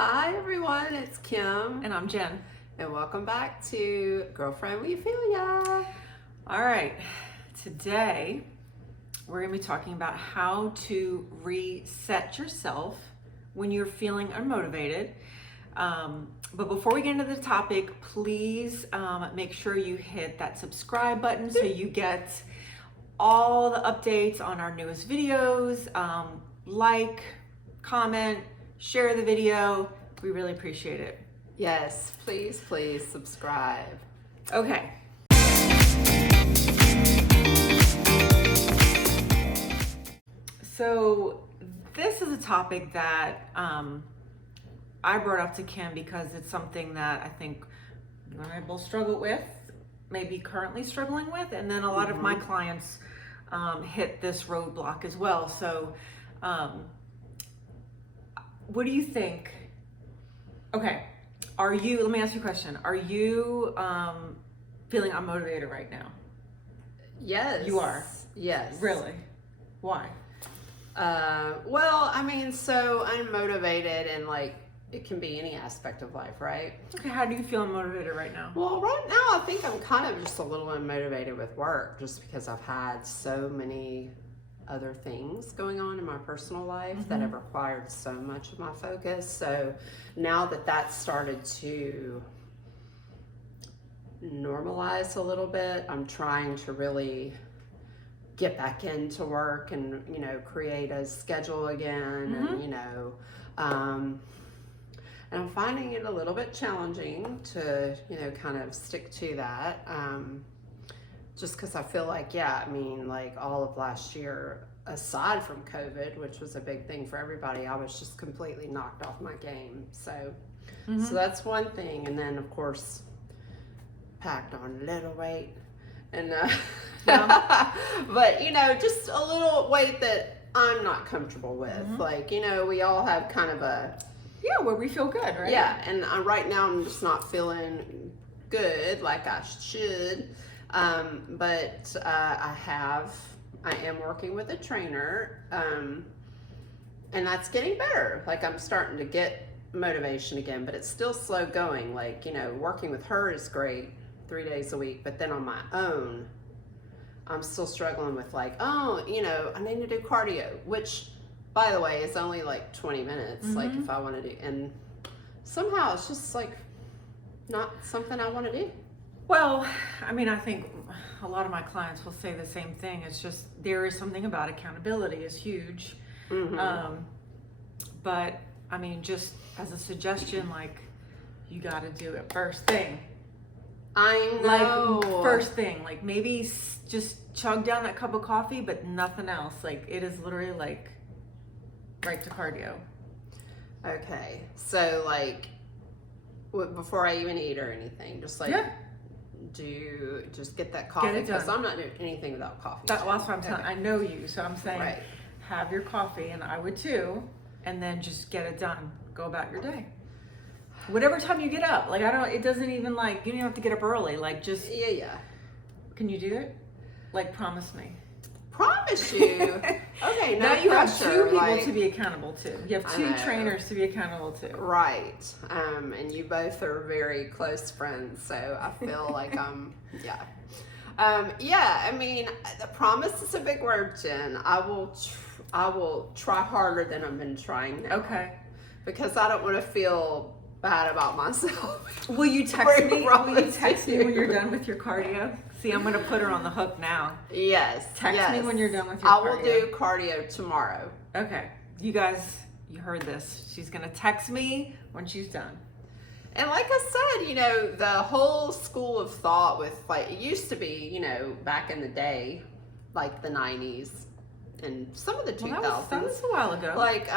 Hi everyone, it's Kim. And I'm Jen. And welcome back to Girlfriend We Feel Ya. All right, today we're going to be talking about how to reset yourself when you're feeling unmotivated. But before we get into the topic, please make sure you hit that subscribe button so you get all the updates on our newest videos. Like, comment, share the video. We really appreciate it. Yes, please subscribe. Okay. So this is a topic that I brought up to Kim because it's something that I think you and I both struggle with, maybe currently struggling with, and then a lot of my clients hit this roadblock as well. So what do you think? Okay, let me ask you a question. Are you feeling unmotivated right now? Yes. You are? Yes. Really? Why? Well, I mean, so unmotivated and like, it can be any aspect of life, right? Okay, how do you feel unmotivated right now? Well, right now I think I'm kind of just a little unmotivated with work just because I've had so many other things going on in my personal life that have required so much of my focus. So now that that's started to normalize a little bit, I'm trying to really get back into work and, create a schedule again and, and I'm finding it a little bit challenging to, kind of stick to that. Just because I feel like, all of last year, aside from COVID, which was a big thing for everybody, I was just completely knocked off my game. So that's one thing. And then, of course, packed on a little weight. And, but, just a little weight that I'm not comfortable with. Like, we all have kind of where we feel good, right? Yeah, and right now I'm just not feeling good like I should. But I am working with a trainer, and that's getting better. Like, I'm starting to get motivation again, but it's still slow going. Like, working with her is great 3 days a week, but then on my own, I'm still struggling with like, I need to do cardio, which, by the way, is only like 20 minutes, like if I want to do, and somehow it's just like not something I want to do. Well, I mean, I think a lot of my clients will say the same thing. It's just, there is something about accountability is huge. But I mean, just as a suggestion, like, you got to do it first thing. I know. Like, first thing, like maybe just chug down that cup of coffee, but nothing else. Like, it is literally like right to cardio. Okay, so like before I even eat or anything, just like just get that coffee, because I'm not doing anything without coffee. That's what I'm saying. I know you, so I'm saying right. Have your coffee, and I would too, and then just get it done. Go about your day. Whatever time you get up, like it doesn't even like, you don't have to get up early. Like, just Can you do it? Like, promise me. Promise you. Okay, now you have two people like, to be accountable to. You have two trainers to be accountable to. Right. And you both are very close friends, so I feel like I mean, the promise is a big word, Jen. I will try harder than I've been trying now. Okay. Because I don't want to feel bad about myself. Will you text me? Will you text me when you're done with your cardio? See, I'm going to put her on the hook now. Yes. Text me when you're done with your cardio. I will do cardio tomorrow. Okay. You guys, you heard this. She's going to text me when she's done. And like I said, the whole school of thought with, like, it used to be, back in the day, like the 90s and some of the 2000s. Well, that was a while ago. Like,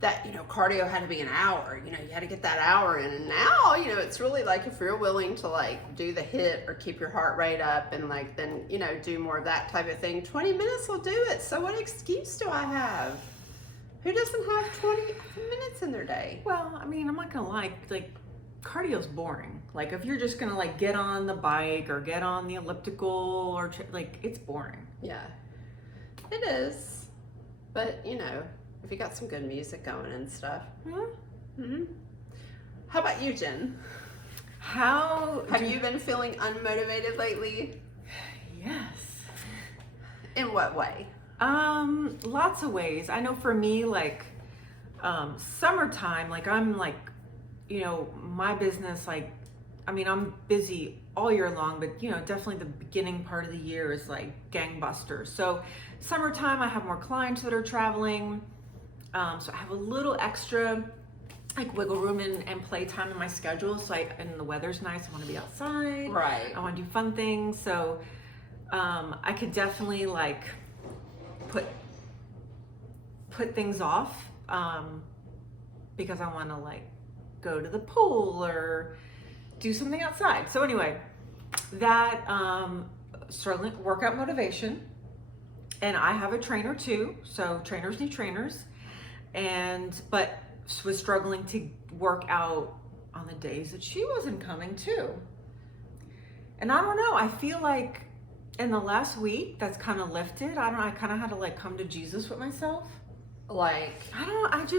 that, cardio had to be an hour, you had to get that hour in. And now, it's really like, if you're willing to like do the HIIT or keep your heart rate up and like, then, do more of that type of thing, 20 minutes will do it. So what excuse do I have? Who doesn't have 20 minutes in their day? Well, I mean, I'm not gonna lie, like, cardio's boring. Like, if you're just gonna like get on the bike or get on the elliptical or like, it's boring. Yeah, it is. But if you got some good music going and stuff, Hmm. How about you, Jen? How Have you been feeling unmotivated lately? Yes. In what way? Lots of ways. I know for me, like, summertime, like I'm like, my business, like, I mean, I'm busy all year long, but definitely the beginning part of the year is like gangbusters. So summertime, I have more clients that are traveling. So I have a little extra like wiggle room and play time in my schedule. So and the weather's nice. I want to be outside. Right. I want to do fun things. So I could definitely like put things off because I want to like go to the pool or do something outside. So anyway, that struggling workout motivation, and I have a trainer too. So trainers need trainers, but was struggling to work out on the days that she wasn't coming too. And I don't know. I feel like in the last week that's kind of lifted. I kind of had to like come to Jesus with myself. Like, I had what day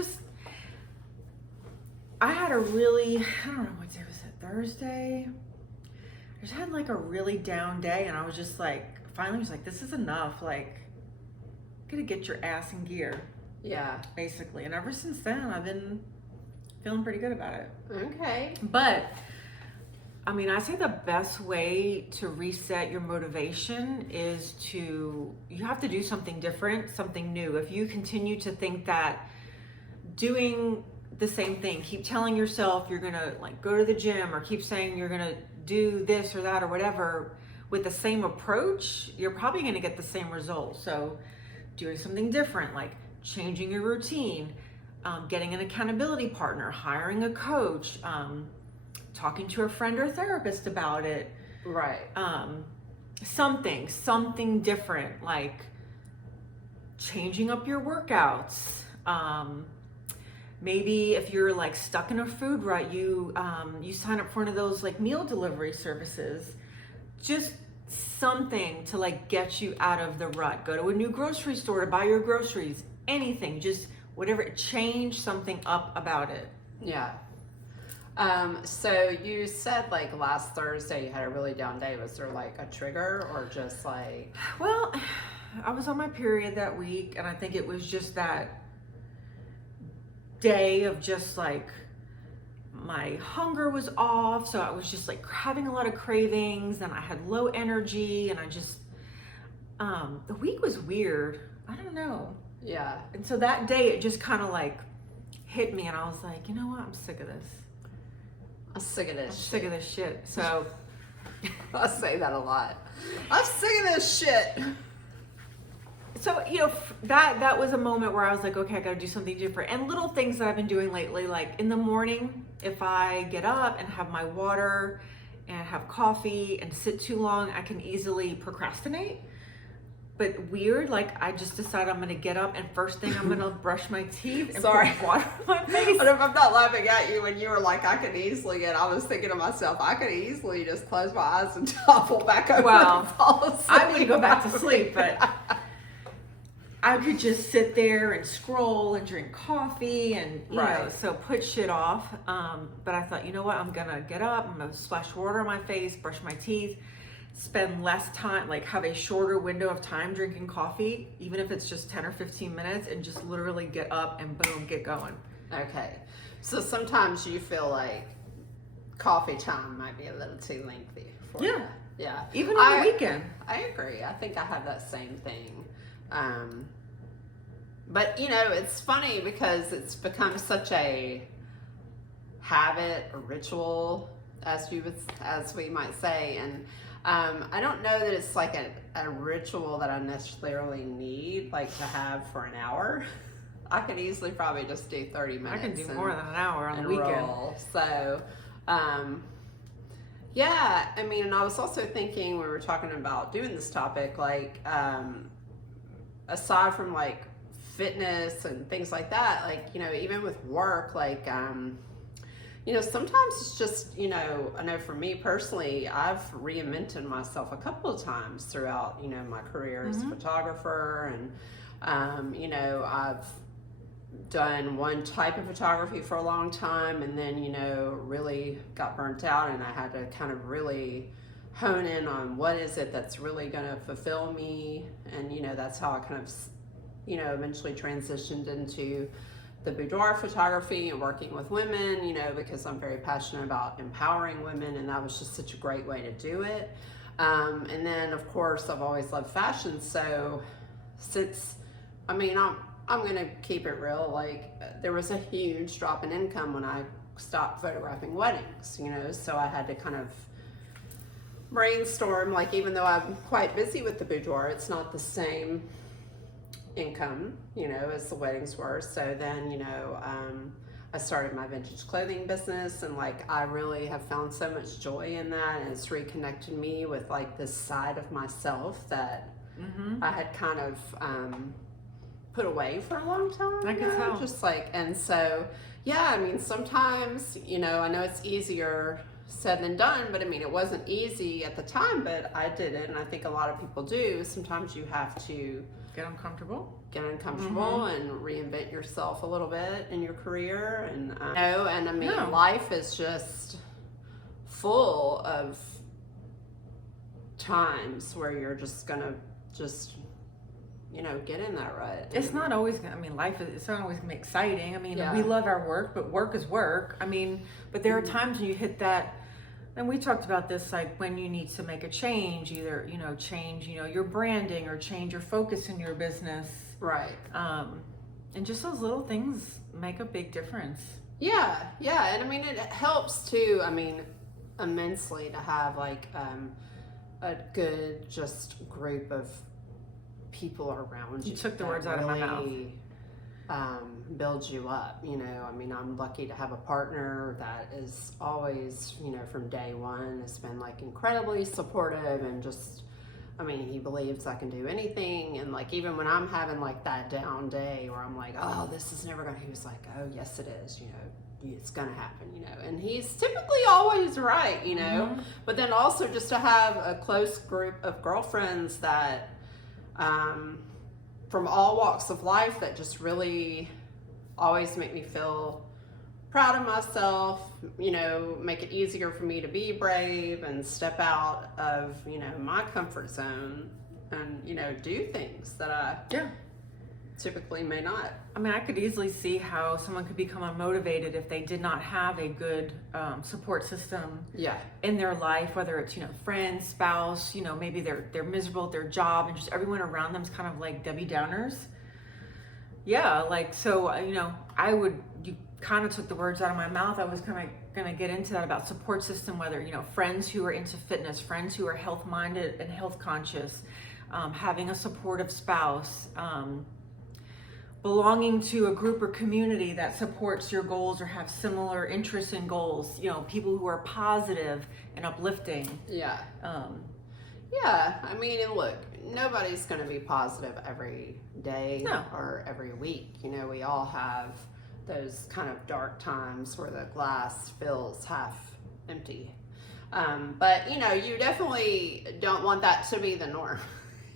was it? Thursday? I just had like a really down day, and I was just like, finally was like, this is enough. Like, gotta get your ass in gear. yeah. Basically. And ever since then, I've been feeling pretty good about it. Okay. But I mean, I say the best way to reset your motivation is you have to do something different, something new. If you continue to think that doing the same thing, keep telling yourself you're gonna like go to the gym, or keep saying you're gonna do this or that or whatever with the same approach, you're probably gonna get the same result. So doing something different, like changing your routine, getting an accountability partner, hiring a coach, talking to a friend or therapist about it. Right. Something different, like changing up your workouts. Maybe if you're like stuck in a food rut, you sign up for one of those like meal delivery services. Just something to like get you out of the rut. Go to a new grocery store to buy your groceries. Anything, just whatever. Change something up about it. Yeah. So you said like last Thursday you had a really down day. Was there like a trigger, or just like? Well, I was on my period that week, and I think it was just that day of just like my hunger was off, so I was just like having a lot of cravings, and I had low energy, and I just the week was weird. I don't know. Yeah. And so that day it just kind of like hit me, and I was like, you know what? I'm sick of this. I'm sick of this. Sick of this shit. So I say that a lot. I'm sick of this shit. So, that was a moment where I was like, okay, I got to do something different. And little things that I've been doing lately, like in the morning, if I get up and have my water and have coffee and sit too long, I can easily procrastinate. But weird, like I just decided I'm going to get up, and first thing I'm going to brush my teeth and Sorry. put water on my face. But if I'm not laughing at you when you were like, I could easily, and I was thinking to myself, I could easily just close my eyes and topple back over and fall asleep. I would go back to sleep, but I could just sit there and scroll and drink coffee and, you know, so put shit off. But I thought, you know what? I'm going to get up. I'm going to splash water on my face, brush my teeth, spend less time, like have a shorter window of time drinking coffee, even if it's just 10 or 15 minutes, and just literally get up and boom, get going. Okay. So sometimes you feel like coffee time might be a little too lengthy for you. Yeah. Even on the weekend. I agree. I think I have that same thing. But it's funny because it's become such a habit or ritual, as we might say, and I don't know that it's like a ritual that I necessarily need like to have for an hour. I could easily probably just do 30 minutes. I can do more than an hour on the weekend. Roll. So, yeah, I mean, and I was also thinking when we were talking about doing this topic, like, aside from like fitness and things like that, like, even with work, like, sometimes it's just, I know for me personally, I've reinvented myself a couple of times throughout, my career as a photographer, and, I've done one type of photography for a long time, and then, really got burnt out, and I had to kind of really hone in on what is it that's really going to fulfill me. And, that's how I kind of, eventually transitioned into the boudoir photography and working with women, because I'm very passionate about empowering women, and that was just such a great way to do it. And then, of course, I've always loved fashion. So I'm going to keep it real. Like, there was a huge drop in income when I stopped photographing weddings, so I had to kind of brainstorm, like, even though I'm quite busy with the boudoir, it's not the same income, as the weddings were. So then, I started my vintage clothing business, and like, I really have found so much joy in that, and it's reconnected me with like this side of myself that I had kind of put away for a long time. I can tell. Just like, and so, yeah, sometimes, I know it's easier said than done, but it wasn't easy at the time, but I did it, and I think a lot of people do. Sometimes you have to get uncomfortable and reinvent yourself a little bit in your career. And life is just full of times where you're just gonna get in that rut. It's not always life is, it's not always gonna be exciting. Yeah. We love our work, but work is work. But there are times when you hit that, and we talked about this, like when you need to make a change, either change your branding or change your focus in your business, right? And just those little things make a big difference. Yeah, and it helps too, immensely to have like a good just group of people around you. You took the words out of my mouth. Builds you up. I'm lucky to have a partner that is always, from day one, has been like incredibly supportive, and just, he believes I can do anything. And like, even when I'm having like that down day where I'm like, oh, this is never gonna, he was like, oh yes it is, it's gonna happen, and he's typically always right, but then also just to have a close group of girlfriends that from all walks of life that just really always make me feel proud of myself, make it easier for me to be brave and step out of, my comfort zone and, do things that I typically may not. I could easily see how someone could become unmotivated if they did not have a good support system in their life, whether it's, friends, spouse, maybe they're miserable at their job, and just everyone around them is kind of like Debbie Downers. Yeah, like, so, you kind of took the words out of my mouth. I was kind of going to get into that about support system, whether, friends who are into fitness, friends who are health-minded and health conscious, having a supportive spouse, belonging to a group or community that supports your goals or have similar interests and goals, people who are positive and uplifting. Look, nobody's going to be positive every day or every week. We all have those kind of dark times where the glass feels half empty. But, you definitely don't want that to be the norm.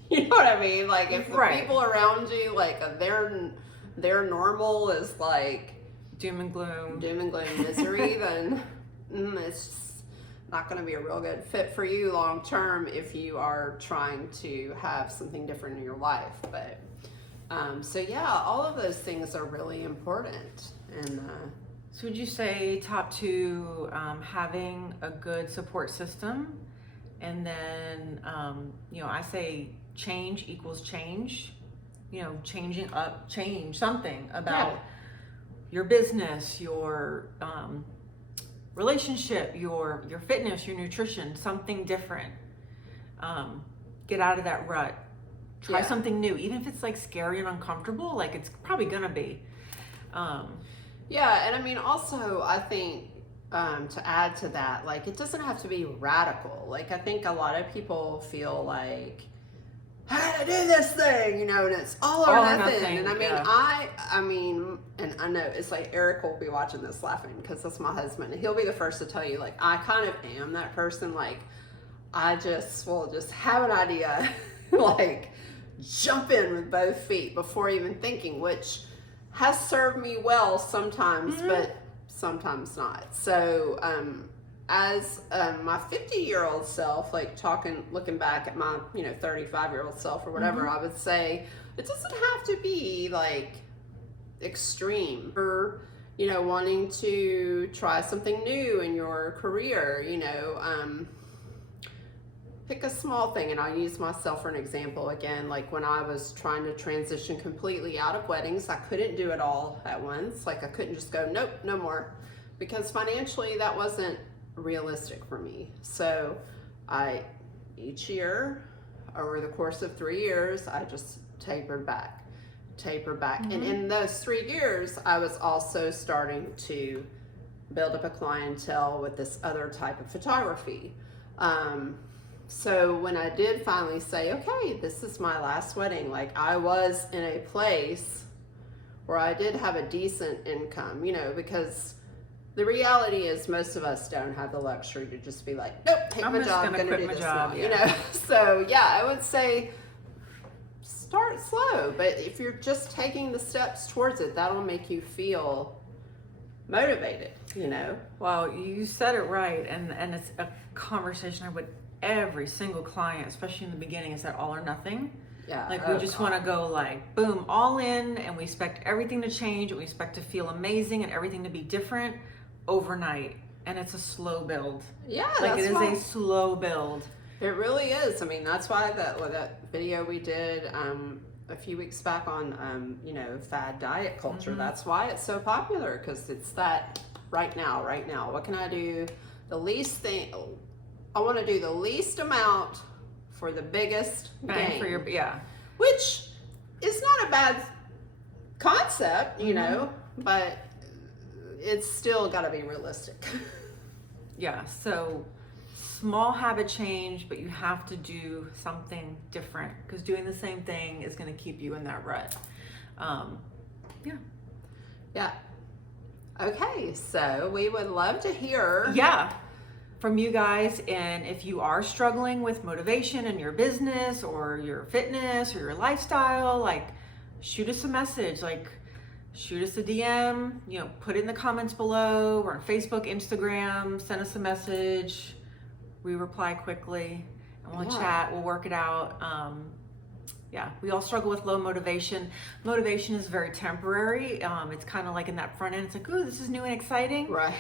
You know what I mean? Like, if the people around you, like, their normal is like doom and gloom misery, then it's just not going to be a real good fit for you long term if you are trying to have something different in your life. But all of those things are really important. And so would you say top two, having a good support system, and then I say change equals change, changing up, change something about your business, your relationship, your fitness, your nutrition, something different. Get out of that rut. Try something new, even if it's like scary and uncomfortable, like it's probably gonna be. Also I think to add to that, like, it doesn't have to be radical. Like, I think a lot of people feel like, I gotta do this thing, and it's all or nothing. And and I know it's like Eric will be watching this laughing because that's my husband, and he'll be the first to tell you, like, I kind of am that person. Like, I just will just have an idea, like, jump in with both feet before even thinking, which has served me well sometimes, but sometimes not. So as my 50-year-old self, like looking back at my 35-year-old self or whatever, I would say it doesn't have to be like extreme, or wanting to try something new in your career. Pick a small thing, and I'll use myself for an example again. Like when I was trying to transition completely out of weddings, I couldn't do it all at once. Like I couldn't just go, nope, no more, because financially that wasn't realistic for me. So each year over the course of 3 years, I just tapered back. And in those 3 years, I was also starting to build up a clientele with this other type of photography. So when I did finally say, okay, this is my last wedding, like I was in a place where I did have a decent income, because the reality is most of us don't have the luxury to just be like, nope, take my job, I'm gonna do this now, So yeah, I would say start slow, but if you're just taking the steps towards it, that'll make you feel motivated, Well, you said it right, and it's a conversation I would every single client, especially in the beginning, is that all or nothing. Yeah. Like we just want to go like boom, all in, and we expect everything to change, and we expect to feel amazing and everything to be different overnight, and it's a slow build. Yeah, like it is a slow build. It really is. I mean, that's why that video we did a few weeks back on fad diet culture, that's why it's so popular, because it's that right now, what can I do? The least thing, I want to do the least amount for the biggest gain. For your, which is not a bad concept, but it's still got to be realistic. Yeah, so small habit change, but you have to do something different, because doing the same thing is going to keep you in that rut. Yeah. Okay, so we would love to hear from you guys, and if you are struggling with motivation in your business or your fitness or your lifestyle, like shoot us a message, like shoot us a DM, put it in the comments below. We're on Facebook, Instagram, send us a message. We reply quickly, and we'll chat, we'll work it out. We all struggle with low motivation. Motivation is very temporary. It's kind of like in that front end, it's like, ooh, this is new and exciting. Right.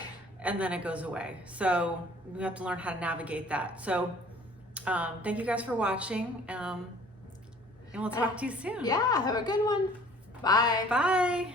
And then it goes away. So we have to learn how to navigate that. So thank you guys for watching. And we'll talk to you soon. Yeah, have a good one. Bye. Bye.